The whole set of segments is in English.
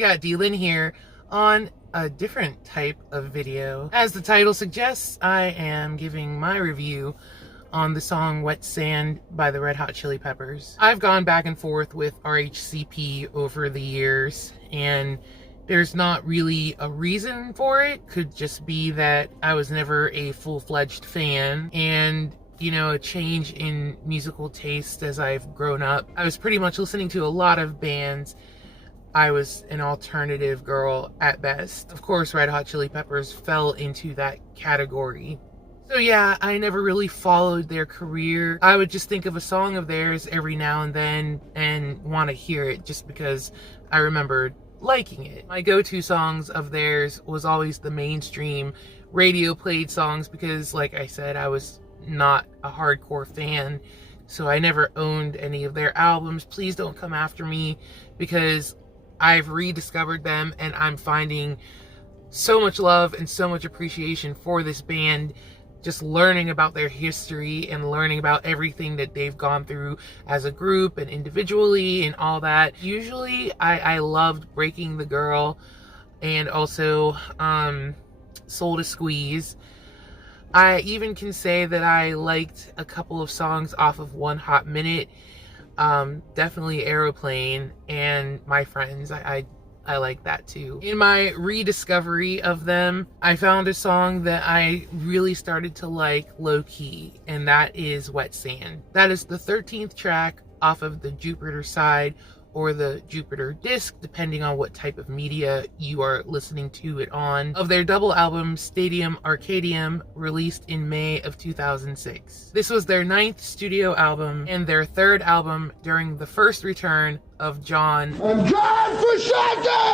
you got D-Lin here on a different type of video. As the title suggests, I am giving my review on the song Wet Sand by the Red Hot Chili Peppers. I've gone back and forth with RHCP over the years, and there's not really a reason for it. Could just be that I was never a full-fledged fan, and you know, a change in musical taste as I've grown up. I was pretty much listening to a lot of bands. I was an alternative girl at best. Of course, Red Hot Chili Peppers fell into that category. So yeah, I never really followed their career. I would just think of a song of theirs every now and then and want to hear it just because I remembered liking it. My go-to songs of theirs was always the mainstream radio played songs because, like I said, I was not a hardcore fan, so I never owned any of their albums. Please don't come after me, because I've rediscovered them and I'm finding so much love and so much appreciation for this band, just learning about their history and learning about everything that they've gone through as a group and individually and all that. Usually I loved Breaking the Girl and also Soul to Squeeze. I even can say that I liked a couple of songs off of One Hot Minute. Definitely Aeroplane and My Friends. I like that too. In my rediscovery of them, I found a song that I really started to like low-key, and that is Wet Sand. That is the 13th track off of the Jupiter side, or the Jupiter disc, depending on what type of media you are listening to it on, of their double album Stadium Arcadium, released in May of 2006. This was their 9th studio album and their 3rd album during the first return of John Frusciante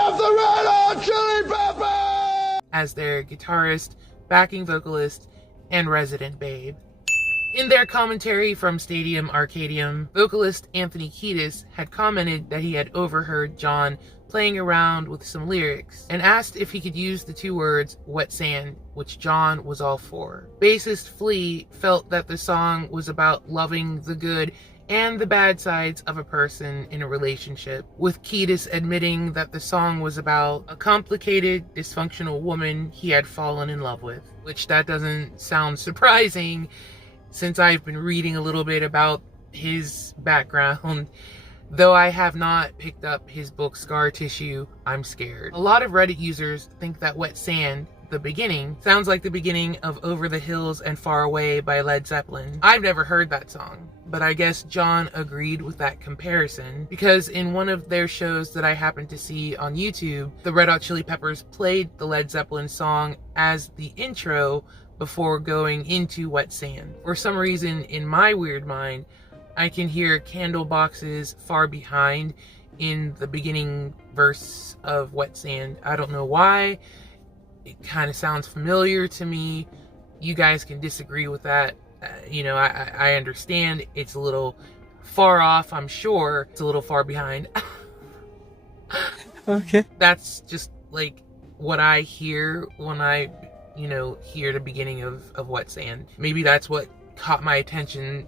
of the Red Hot Chili Peppers as their guitarist, backing vocalist, and resident babe. In their commentary from Stadium Arcadium, vocalist Anthony Kiedis had commented that he had overheard John playing around with some lyrics and asked if he could use the 2 words wet sand, which John was all for. Bassist Flea felt that the song was about loving the good and the bad sides of a person in a relationship, with Kiedis admitting that the song was about a complicated, dysfunctional woman he had fallen in love with, which that doesn't sound surprising since I've been reading a little bit about his background. Though I have not picked up his book Scar Tissue, I'm scared. A lot of Reddit users think that Wet Sand, the beginning, sounds like the beginning of Over the Hills and Far Away by Led Zeppelin. I've never heard that song, but I guess John agreed with that comparison, because in one of their shows that I happened to see on YouTube, the Red Hot Chili Peppers played the Led Zeppelin song as the intro before going into Wet Sand. For some reason, in my weird mind, I can hear Candle Box's Far Behind in the beginning verse of Wet Sand. I don't know why. It kind of sounds familiar to me. You guys can disagree with that. You know, I understand it's a little far off, I'm sure. It's a little far behind. Okay. That's just like what I hear when I hear the beginning of Wet Sand. Maybe that's what caught my attention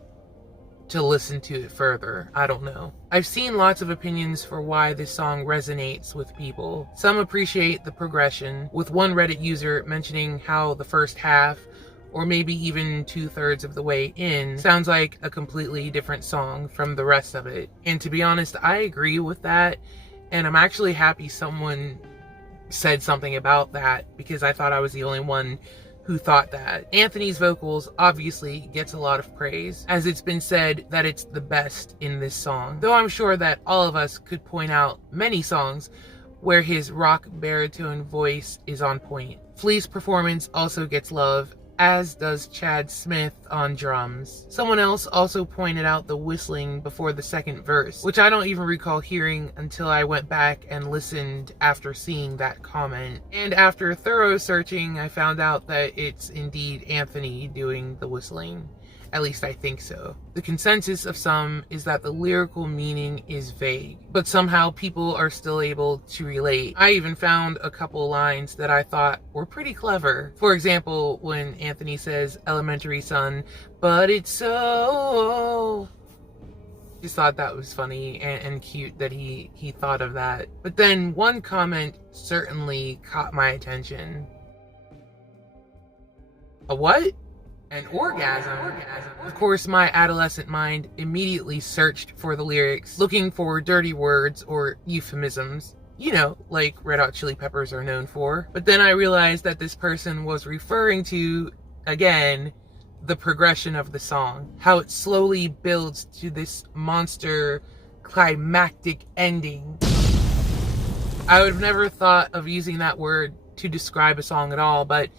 to listen to it further. I don't know. I've seen lots of opinions for why this song resonates with people. Some appreciate the progression, with one Reddit user mentioning how the first half, or maybe even 2/3 of the way in, sounds like a completely different song from the rest of it. And to be honest, I agree with that, and I'm actually happy someone said something about that, because I thought I was the only one who thought that. Anthony's vocals obviously gets a lot of praise, as it's been said that it's the best in this song, though I'm sure that all of us could point out many songs where his rock baritone voice is on point. Flea's performance also gets love, as does Chad Smith on drums. Someone else also pointed out the whistling before the second verse, which I don't even recall hearing until I went back and listened after seeing that comment. And after thorough searching, I found out that it's indeed Anthony doing the whistling. At least I think so. The consensus of some is that the lyrical meaning is vague, but somehow people are still able to relate. I even found a couple lines that I thought were pretty clever. For example, when Anthony says, "Elementary son, but it's so..." Just thought that was funny and cute that he thought of that. But then one comment certainly caught my attention. A what? An orgasm. Of course, my adolescent mind immediately searched for the lyrics, looking for dirty words or euphemisms. You know, like Red Hot Chili Peppers are known for. But then I realized that this person was referring to, again, the progression of the song. How it slowly builds to this monster climactic ending. I would have never thought of using that word to describe a song at all, but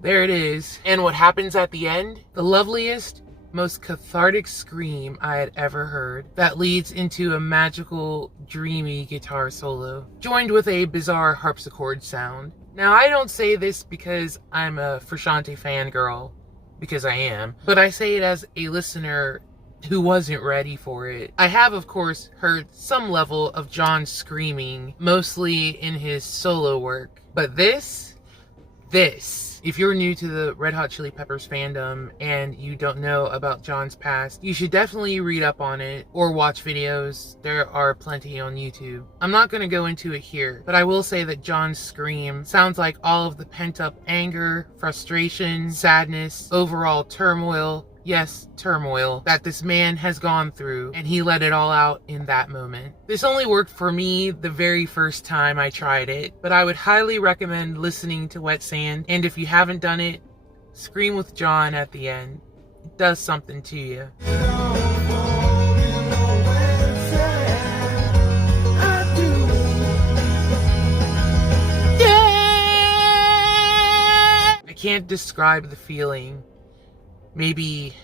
there it is. And what happens at the end? The loveliest, most cathartic scream I had ever heard that leads into a magical, dreamy guitar solo, joined with a bizarre harpsichord sound. Now, I don't say this because I'm a Frusciante fangirl, because I am, but I say it as a listener who wasn't ready for it. I have, of course, heard some level of John screaming, mostly in his solo work, but this, if you're new to the Red Hot Chili Peppers fandom and you don't know about John's past, you should definitely read up on it or watch videos. There are plenty on YouTube. I'm not going to go into it here, but I will say that John's scream sounds like all of the pent-up anger, frustration, sadness, overall turmoil, yes, turmoil, that this man has gone through, and he let it all out in that moment. This only worked for me the very first time I tried it, but I would highly recommend listening to Wet Sand, and if you haven't done it, scream with John at the end. It does something to you. I can't describe the feeling. Maybe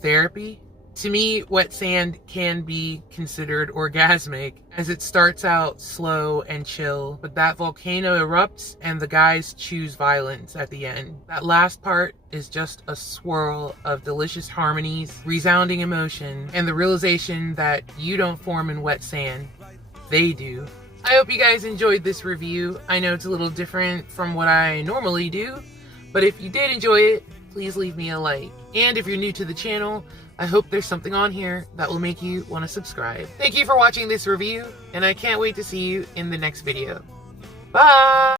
therapy? To me, Wet Sand can be considered orgasmic, as it starts out slow and chill, but that volcano erupts and the guys choose violence at the end. That last part is just a swirl of delicious harmonies, resounding emotion, and the realization that you don't form in wet sand, they do. I hope you guys enjoyed this review. I know it's a little different from what I normally do, but if you did enjoy it, please leave me a like. And if you're new to the channel, I hope there's something on here that will make you want to subscribe. Thank you for watching this review, and I can't wait to see you in the next video. Bye!